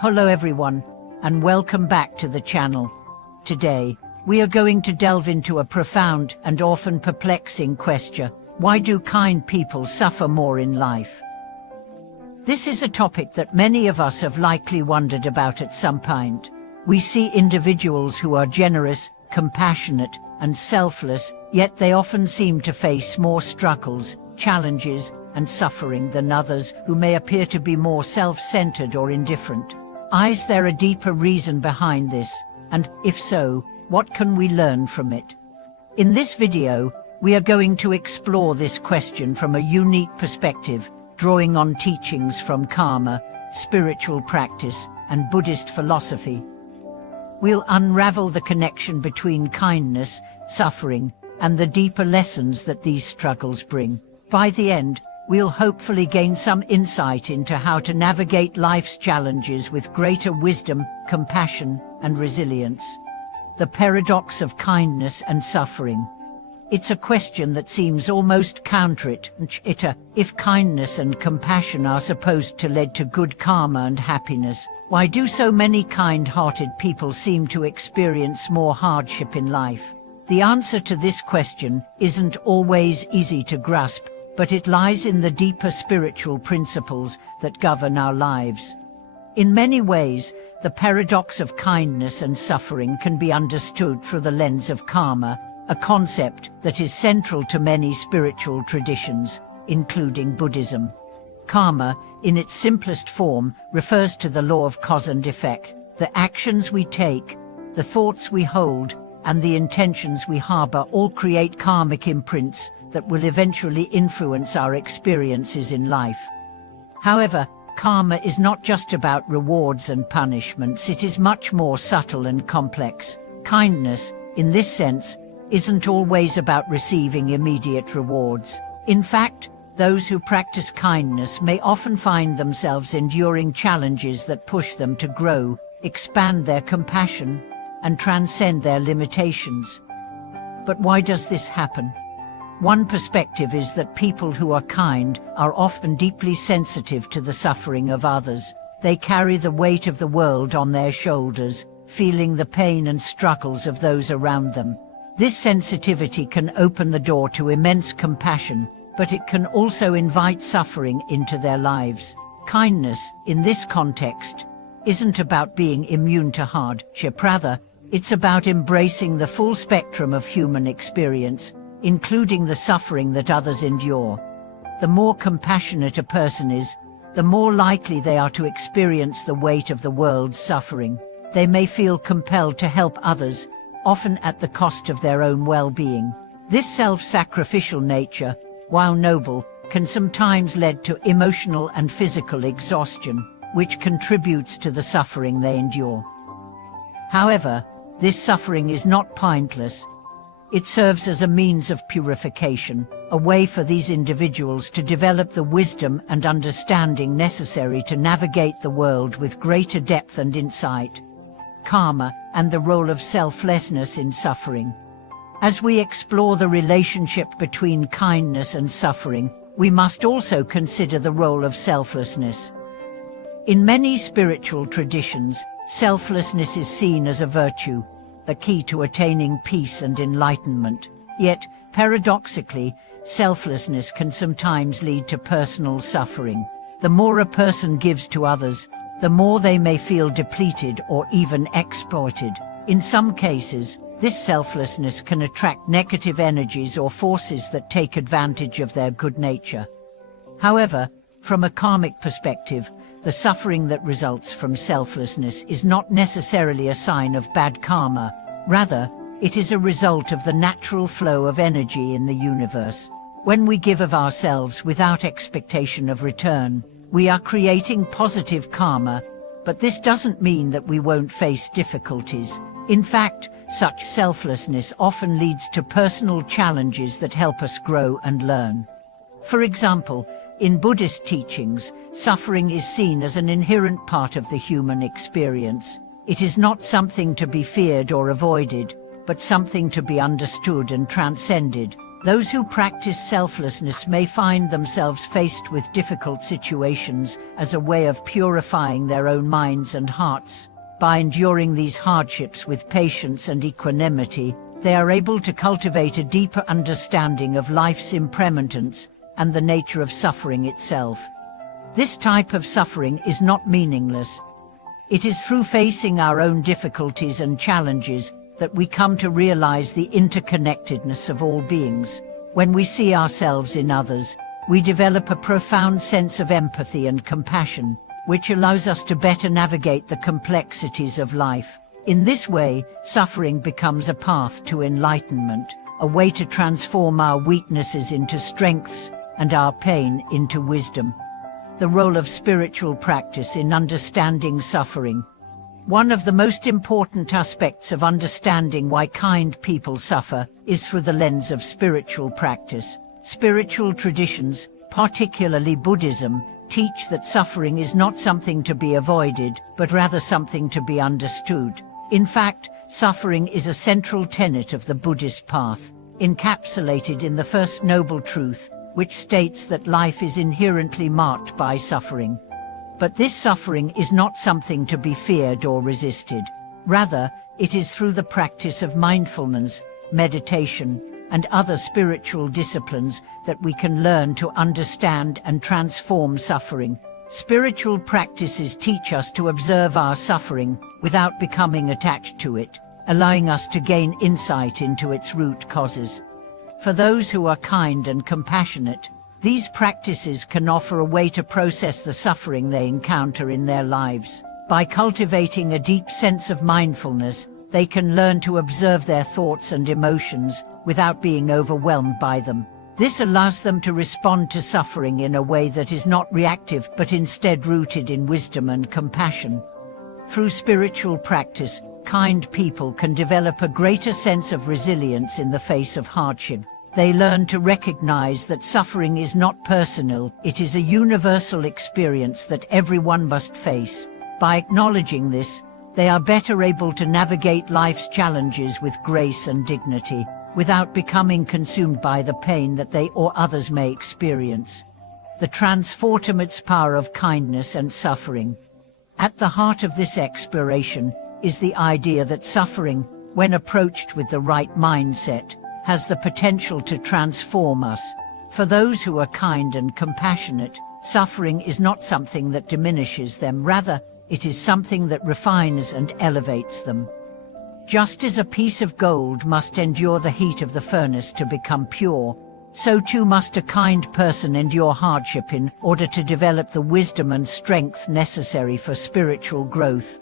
Hello everyone, and welcome back to the channel. Today, we are going to delve into a profound and often perplexing question: why do kind people suffer more in life? This is a topic that many of us have likely wondered about at some point. We see individuals who are generous, compassionate, and selfless, yet they often seem to face more struggles, challenges, and suffering than others who may appear to be more self-centered or indifferent. Is there a deeper reason behind this? And if so, what can we learn from it? In this video, we are going to explore this question from a unique perspective, drawing on teachings from karma, spiritual practice, and Buddhist philosophy. We'll unravel the connection between kindness, suffering, and the deeper lessons that these struggles bring. By the end, we'll hopefully gain some insight into how to navigate life's challenges with greater wisdom, compassion, and resilience. The paradox of kindness and suffering. It's a question that seems almost counterintuitive. If kindness and compassion are supposed to lead to good karma and happiness, why do so many kind-hearted people seem to experience more hardship in life? The answer to this question isn't always easy to grasp, but it lies in the deeper spiritual principles that govern our lives. In many ways, the paradox of kindness and suffering can be understood through the lens of karma, a concept that is central to many spiritual traditions, including Buddhism. Karma, in its simplest form, refers to the law of cause and effect. The actions we take, the thoughts we hold, and the intentions we harbor all create karmic imprints that will eventually influence our experiences in life. However, karma is not just about rewards and punishments. It is much more subtle and complex. Kindness, in this sense, isn't always about receiving immediate rewards. In fact, those who practice kindness may often find themselves enduring challenges that push them to grow, expand their compassion, and transcend their limitations. But why does this happen? One perspective is that people who are kind are often deeply sensitive to the suffering of others. They carry the weight of the world on their shoulders, feeling the pain and struggles of those around them. This sensitivity can open the door to immense compassion, but it can also invite suffering into their lives. Kindness, in this context, isn't about being immune to hardship. Rather, it's about embracing the full spectrum of human experience, including the suffering that others endure. The more compassionate a person is, the more likely they are to experience the weight of the world's suffering. They may feel compelled to help others, often at the cost of their own well-being. This self-sacrificial nature, while noble, can sometimes lead to emotional and physical exhaustion, which contributes to the suffering they endure. However, this suffering is not pointless. It serves as a means of purification, a way for these individuals to develop the wisdom and understanding necessary to navigate the world with greater depth and insight. Karma and the role of selflessness in suffering. As we explore the relationship between kindness and suffering, we must also consider the role of selflessness. In many spiritual traditions, selflessness is seen as a virtue, a key to attaining peace and enlightenment. Yet, paradoxically, selflessness can sometimes lead to personal suffering. The more a person gives to others, the more they may feel depleted or even exploited. In some cases, this selflessness can attract negative energies or forces that take advantage of their good nature. However, from a karmic perspective, the suffering that results from selflessness is not necessarily a sign of bad karma. Rather, it is a result of the natural flow of energy in the universe. When we give of ourselves without expectation of return, we are creating positive karma, but this doesn't mean that we won't face difficulties. In fact, such selflessness often leads to personal challenges that help us grow and learn. For example, in Buddhist teachings, suffering is seen as an inherent part of the human experience. It is not something to be feared or avoided, but something to be understood and transcended. Those who practice selflessness may find themselves faced with difficult situations as a way of purifying their own minds and hearts. By enduring these hardships with patience and equanimity, they are able to cultivate a deeper understanding of life's impermanence and the nature of suffering itself. This type of suffering is not meaningless. It is through facing our own difficulties and challenges that we come to realize the interconnectedness of all beings. When we see ourselves in others, we develop a profound sense of empathy and compassion, which allows us to better navigate the complexities of life. In this way, suffering becomes a path to enlightenment, a way to transform our weaknesses into strengths and our pain into wisdom. The role of spiritual practice in understanding suffering. One of the most important aspects of understanding why kind people suffer is through the lens of spiritual practice. Spiritual traditions, particularly Buddhism, teach that suffering is not something to be avoided, but rather something to be understood. In fact, suffering is a central tenet of the Buddhist path, encapsulated in the First Noble Truth, which states that life is inherently marked by suffering. But this suffering is not something to be feared or resisted. Rather, it is through the practice of mindfulness, meditation, and other spiritual disciplines that we can learn to understand and transform suffering. Spiritual practices teach us to observe our suffering without becoming attached to it, allowing us to gain insight into its root causes. For those who are kind and compassionate, these practices can offer a way to process the suffering they encounter in their lives. By cultivating a deep sense of mindfulness, they can learn to observe their thoughts and emotions without being overwhelmed by them. This allows them to respond to suffering in a way that is not reactive but instead rooted in wisdom and compassion. Through spiritual practice, kind people can develop a greater sense of resilience in the face of hardship. They learn to recognize that suffering is not personal, it is a universal experience that everyone must face. By acknowledging this, they are better able to navigate life's challenges with grace and dignity, without becoming consumed by the pain that they or others may experience. The transformative power of kindness and suffering. At the heart of this exploration is the idea that suffering, when approached with the right mindset, has the potential to transform us. For those who are kind and compassionate, suffering is not something that diminishes them, rather, it is something that refines and elevates them. Just as a piece of gold must endure the heat of the furnace to become pure, so too must a kind person endure hardship in order to develop the wisdom and strength necessary for spiritual growth.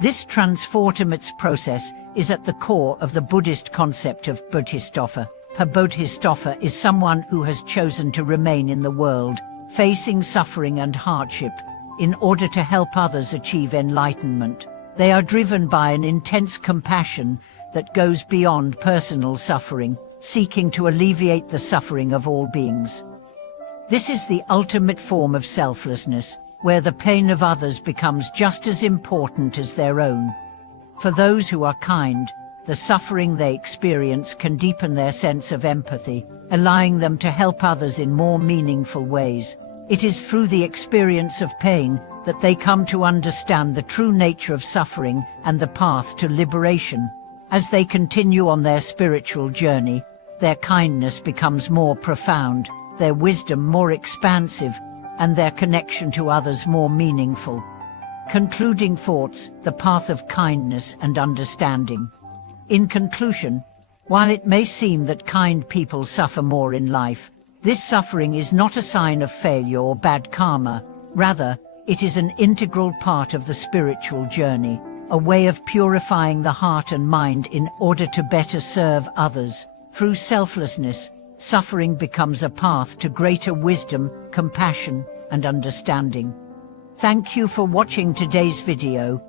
This transformative process is at the core of the Buddhist concept of bodhisattva. A bodhisattva is someone who has chosen to remain in the world, facing suffering and hardship, in order to help others achieve enlightenment. They are driven by an intense compassion that goes beyond personal suffering, seeking to alleviate the suffering of all beings. This is the ultimate form of selflessness, where the pain of others becomes just as important as their own. For those who are kind, the suffering they experience can deepen their sense of empathy, allowing them to help others in more meaningful ways. It is through the experience of pain that they come to understand the true nature of suffering and the path to liberation. As they continue on their spiritual journey, their kindness becomes more profound, their wisdom more expansive, and their connection to others more meaningful. Concluding thoughts, the path of kindness and understanding. In conclusion, while it may seem that kind people suffer more in life, this suffering is not a sign of failure or bad karma. Rather, it is an integral part of the spiritual journey, a way of purifying the heart and mind in order to better serve others. Through selflessness, suffering becomes a path to greater wisdom, compassion, and understanding. Thank you for watching today's video.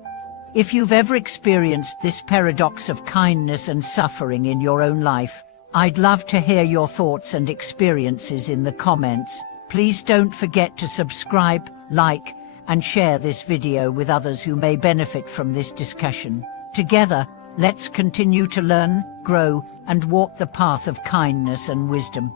If you've ever experienced this paradox of kindness and suffering in your own life, I'd love to hear your thoughts and experiences in the comments. Please don't forget to subscribe, like, and share this video with others who may benefit from this discussion. Together, Let's continue to learn, grow, and walk the path of kindness and wisdom.